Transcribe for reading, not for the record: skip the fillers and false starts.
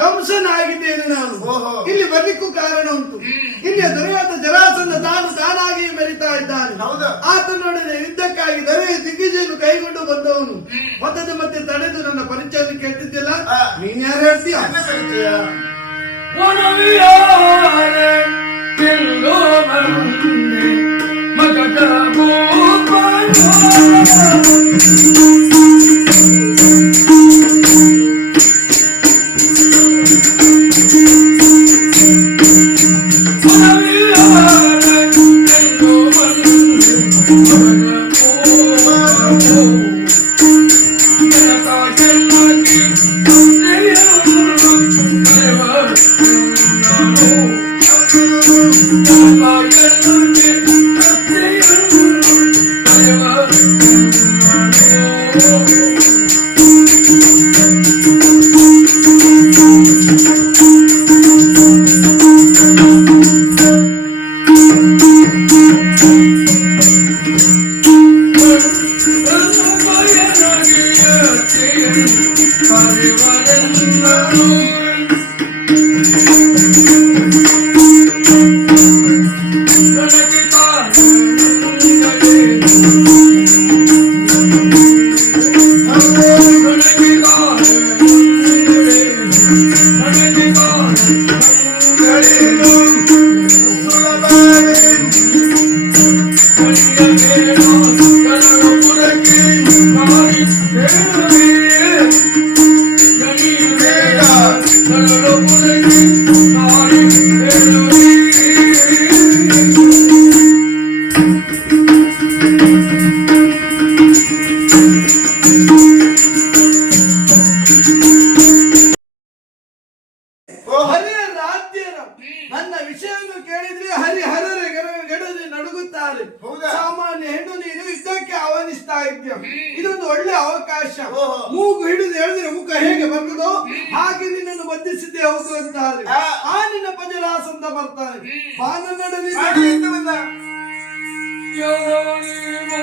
ಕಂಸನಾಗಿದ್ದೇನೆ ನಾನು. ಇಲ್ಲಿ ಬರ್ಲಿಕ್ಕೂ ಕಾರಣ ಉಂಟು. ಇಲ್ಲಿ ದೊರೆಯಾದ ಜರಾಸಂಧ ತಾನಾಗಿ ಮೆರಿತಾ ಇದ್ದಾನೆ. ಆತನೊಡನೆ ಯುದ್ಧಕ್ಕಾಗಿ ದೊರೆಯ ದಿಗ್ವಿಜಯನು ಕೈಗೊಂಡು ಬಂದವನು. ಮತ್ತೆ ತಡೆದು ನನ್ನ ಪರಿಚಯ ಕೇಳ್ತಿದ್ದಿಲ್ಲ. ನೀನ್ ಯಾರು ಹೇಳ್ತೀಯ? ನನ್ನ ವಿಷಯವನ್ನು ಕೇಳಿದ್ರೆ ಹರಿಹರರೇ ಗಡದೆ ನಡುಗುತ್ತಾರೆ. ಸಾಮಾನ್ಯ ಹೆಣ್ಣು ನೀನು ಯುದ್ಧಕ್ಕೆ ಆಹ್ವಾನಿಸ್ತಾ ಇದ್ಯ. ಇದೊಂದು ಒಳ್ಳೆ ಅವಕಾಶ. ಮೂಗು ಹಿಡಿದು ಹೇಳಿದ್ರೆ ಮುಖ ಹೇಗೆ ಬರ್ತದೋ ಹಾಗೆ ನಿನ್ನನ್ನು ಬಂಧಿಸಿದ್ದೆ ಹೌದು ಅಂತಾರೆ. ಆ ನಿನ್ನ ಪಂಜರಾಸಂತ ಬರ್ತಾನೆ. ಬಾನ ನಡಲಿ